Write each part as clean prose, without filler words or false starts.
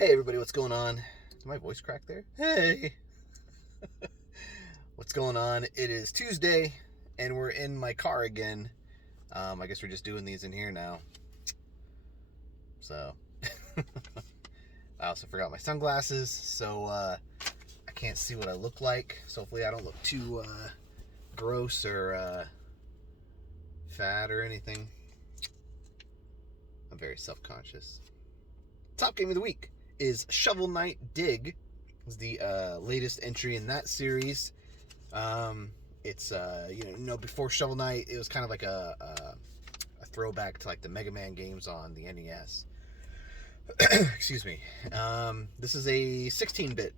Hey everybody, what's going on? Is my voice cracked there? Hey! What's going on? It is Tuesday, and we're in my car again. I guess we're just doing these in here now. So, I also forgot my sunglasses, so I can't see what I look like. So hopefully I don't look too gross or fat or anything. I'm very self-conscious. Top game of the week is Shovel Knight Dig. It's the latest entry in that series. It's before Shovel Knight, it was kind of like a throwback to like the Mega Man games on the NES. Excuse me. This is a 16-bit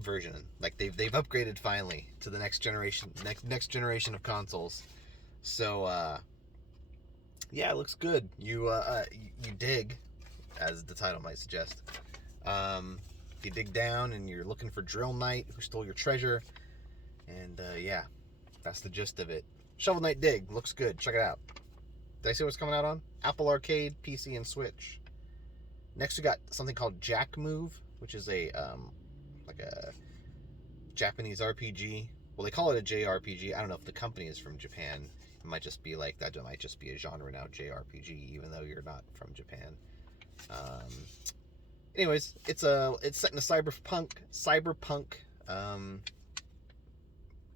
version. Like they've upgraded finally to the next generation of consoles. So yeah, it looks good. You dig, as the title might suggest. You dig down and you're looking for Drill Knight who stole your treasure. And yeah, that's the gist of it. Shovel Knight Dig looks good. Check it out. Did I say what's coming out on? Apple Arcade, PC, and Switch. Next we got something called Jack Move, which is a like a Japanese RPG. Well, they call it a JRPG. I don't know if the company is from Japan. It might just be like that. It might just be a genre now, JRPG, even though you're not from Japan. Anyways, it's set in a cyberpunk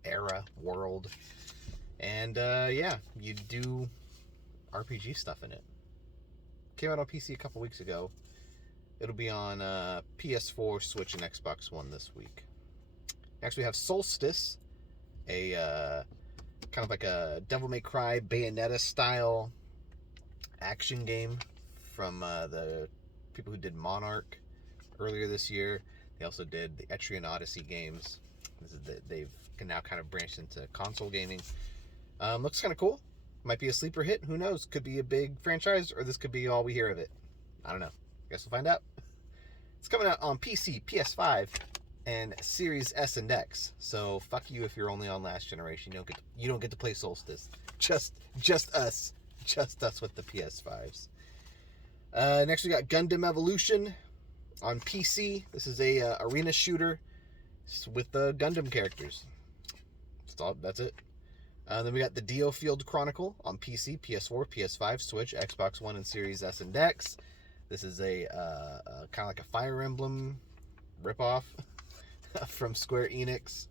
era world, and yeah, you do RPG stuff in it. Came out on PC a couple weeks ago. It'll be on PS4, Switch, and Xbox One this week. Next, we have Solstice, a kind of like a Devil May Cry Bayonetta style action game from the people who did Monarch earlier this year. They also did the Etrian Odyssey games. They've now kind of branched into console gaming. Looks kind of cool. Might be a sleeper hit. Who knows? Could be a big franchise, or this could be all we hear of it. I don't know. Guess we'll find out. It's coming out on PC, PS5, and Series S and X. So fuck you if you're only on last generation. You don't get to play Solstice. Just us with the PS5s. Next we got Gundam Evolution on PC. This is a arena shooter with the Gundam characters. That's it. Then we got the Dio Field Chronicle on PC, PS4, PS5, Switch, Xbox One, and Series S and X. This is a kind of like a Fire Emblem ripoff from Square Enix,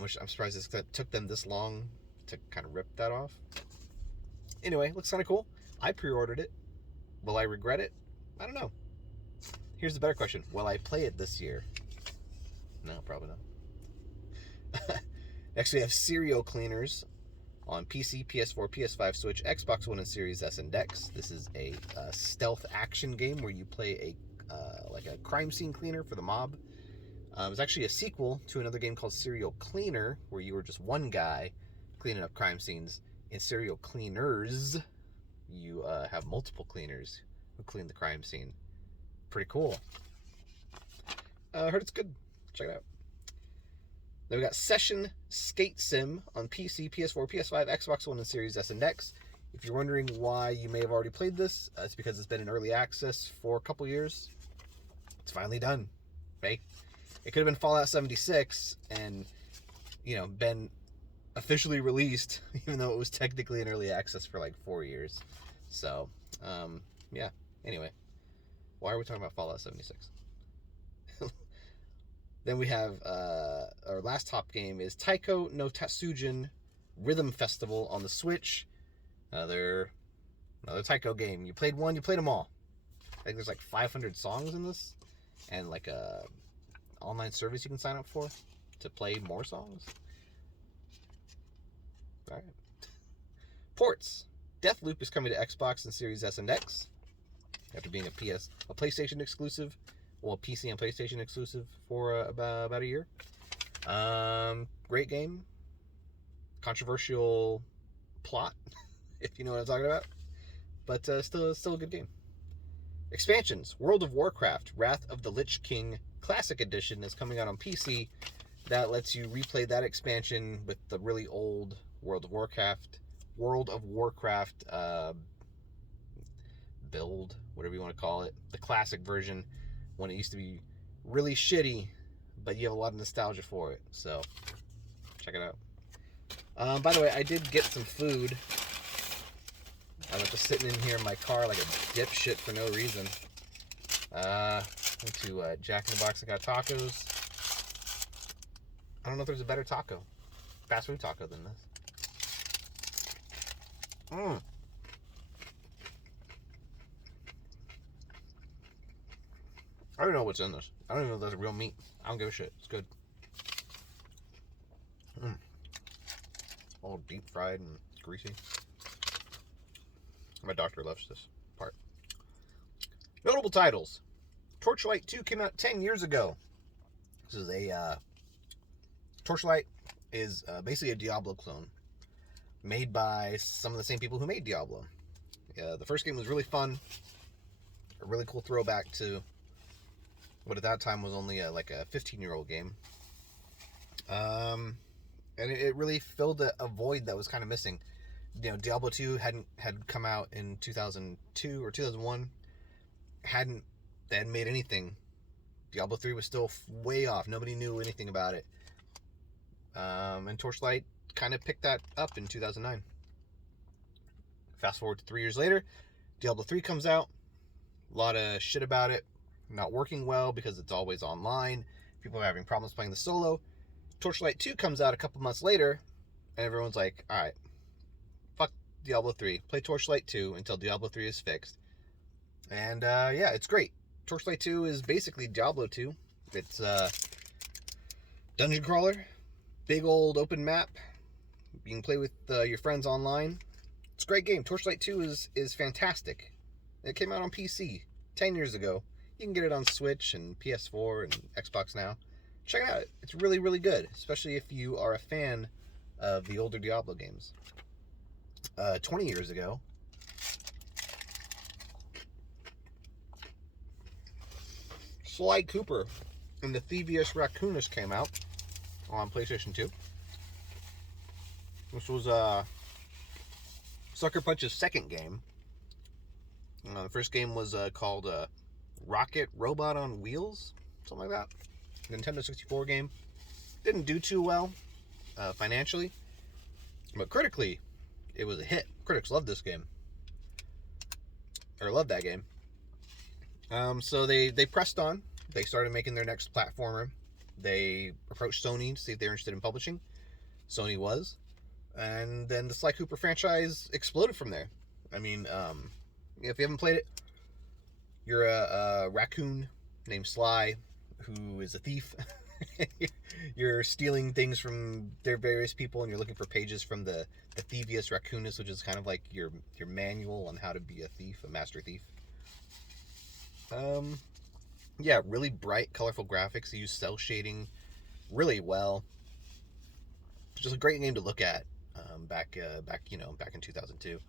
which I'm surprised it took them this long to kind of rip that off. Anyway, looks kind of cool. I pre-ordered it. Will I regret it? I don't know. Here's the better question. Will I play it this year? No, probably not. Next, we have Serial Cleaners on PC, PS4, PS5, Switch, Xbox One, and Series S and X. This is a stealth action game where you play like a crime scene cleaner for the mob. It's actually a sequel to another game called Serial Cleaner, where you were just one guy cleaning up crime scenes. In Serial Cleaners, you have multiple cleaners who clean the crime scene. Pretty cool. Heard it's good. Check it out. Then we got Session Skate Sim on PC, PS4, PS5, Xbox One, and Series S and X. If you're wondering why you may have already played this, it's because it's been in early access for a couple years. It's finally done. Right? It could have been Fallout 76 and, been officially released, even though it was technically in early access for like 4 years. So, yeah. Anyway, why are we talking about Fallout 76? Then we have our last top game is Taiko no Tatsujin Rhythm Festival on the Switch. Another Taiko game. You played one, you played them all. I think there's like 500 songs in this, and like a online service you can sign up for to play more songs. All right. Ports. Deathloop is coming to Xbox and Series S and X after being a PlayStation exclusive. Well, PC and PlayStation exclusive for about a year. Great game. Controversial plot, if you know what I'm talking about. But still a good game. Expansions. World of Warcraft, Wrath of the Lich King Classic Edition is coming out on PC. That lets you replay that expansion with the really old World of Warcraft build, whatever you want to call it, the classic version, when it used to be really shitty, but you have a lot of nostalgia for it. So check it out. By the way, I did get some food. I was just sitting in here in my car like a dipshit for no reason. Went to Jack in the Box and got tacos. I don't know if there's a better taco, fast food taco than this. I don't know what's in this. I don't even know if that's real meat. I don't give a shit. It's good. All deep fried and greasy. My doctor loves this part. Notable titles. Torchlight 2 came out 10 years ago. This is a... Torchlight is basically a Diablo clone. Made by some of the same people who made Diablo. The first game was really fun. A really cool throwback to what at that time was only like a 15-year-old game. And it really filled a void that was kind of missing. You know, Diablo 2 had come out in 2002 or 2001. They hadn't made anything. Diablo 3 was still way off. Nobody knew anything about it. And Torchlight kind of picked that up in 2009. Fast forward to 3 years later, Diablo 3 comes out. A lot of shit about it. Not working well because it's always online. People are having problems playing the solo. Torchlight 2 comes out a couple months later, and everyone's like, alright, fuck Diablo 3. Play Torchlight 2 until Diablo 3 is fixed. And yeah, it's great. Torchlight 2 is basically Diablo 2. It's dungeon crawler, big old open map. You can play with your friends online. It's a great game. Torchlight 2 is fantastic. It came out on PC 10 years ago. You can get it on Switch and PS4 and Xbox now. Check it out. It's really, really good, especially if you are a fan of the older Diablo games. 20 years ago, Sly Cooper and the Thievius Raccoonus came out on PlayStation 2. This was Sucker Punch's second game. The first game was called Rocket Robot on Wheels, something like that. Nintendo 64 game. Didn't do too well financially, but critically, it was a hit. Critics loved this game, or loved that game. So they pressed on. They started making their next platformer. They approached Sony to see if they were interested in publishing. Sony was, and then the Sly Cooper franchise exploded from there. I mean, if you haven't played it, you're a raccoon named Sly who is a thief. You're stealing things from their various people, and you're looking for pages from the Thievius Raccoonus, which is kind of like your manual on how to be a thief, a master thief. Yeah, really bright, colorful graphics. They use cell shading really well. It's just a great game to look at. Back in 2002,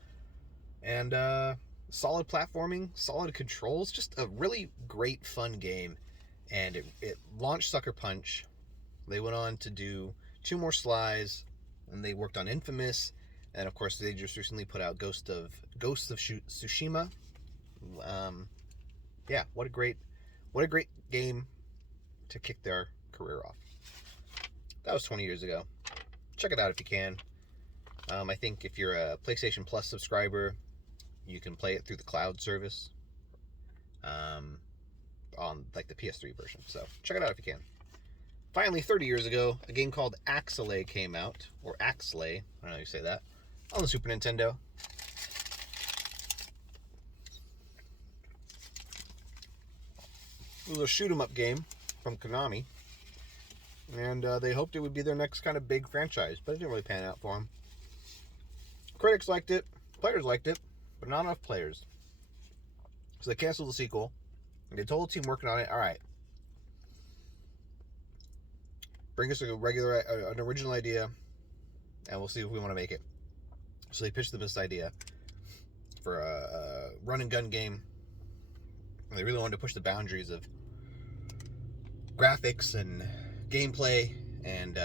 and solid platforming, solid controls, just a really great fun game. And it launched Sucker Punch. They went on to do 2 more Slys, and they worked on Infamous, and of course they just recently put out Ghosts of Tsushima. Yeah, what a great game to kick their career off. That was 20 years ago. Check it out if you can. I think if you're a PlayStation Plus subscriber, you can play it through the cloud service. On like the PS3 version. So check it out if you can. Finally, 30 years ago, a game called Axelay came out, or Axelay, I don't know how you say that, on the Super Nintendo. It was a shoot-'em-up game from Konami, and they hoped it would be their next kind of big franchise, but it didn't really pan out for them. Critics liked it, players liked it, but not enough players. So they canceled the sequel. They told the team working on it, all right, bring us an original idea, and we'll see if we want to make it. So they pitched them this idea for a run and gun game. And they really wanted to push the boundaries of graphics and gameplay, and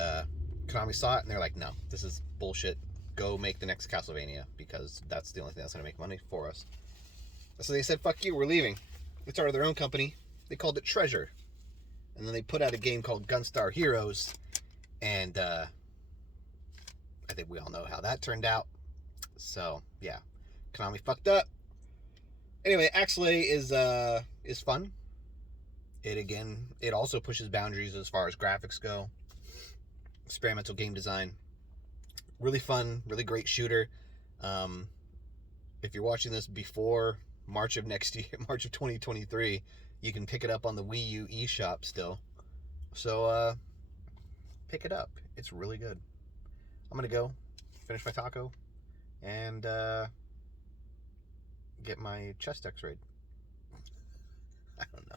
Konami saw it, and they're like, no, this is bullshit. Go make the next Castlevania, because that's the only thing that's going to make money for us. So they said, fuck you, we're leaving. They started their own company, they called it Treasure. And then they put out a game called Gunstar Heroes. And I think we all know how that turned out. So, yeah. Konami fucked up. Anyway, Axelay is fun. It also pushes boundaries as far as graphics go. Experimental game design. Really fun, really great shooter. If you're watching this before March of next year, March of 2023, you can pick it up on the Wii U eShop still. So, pick it up. It's really good. I'm going to go finish my taco and get my chest x-rayed. I don't know.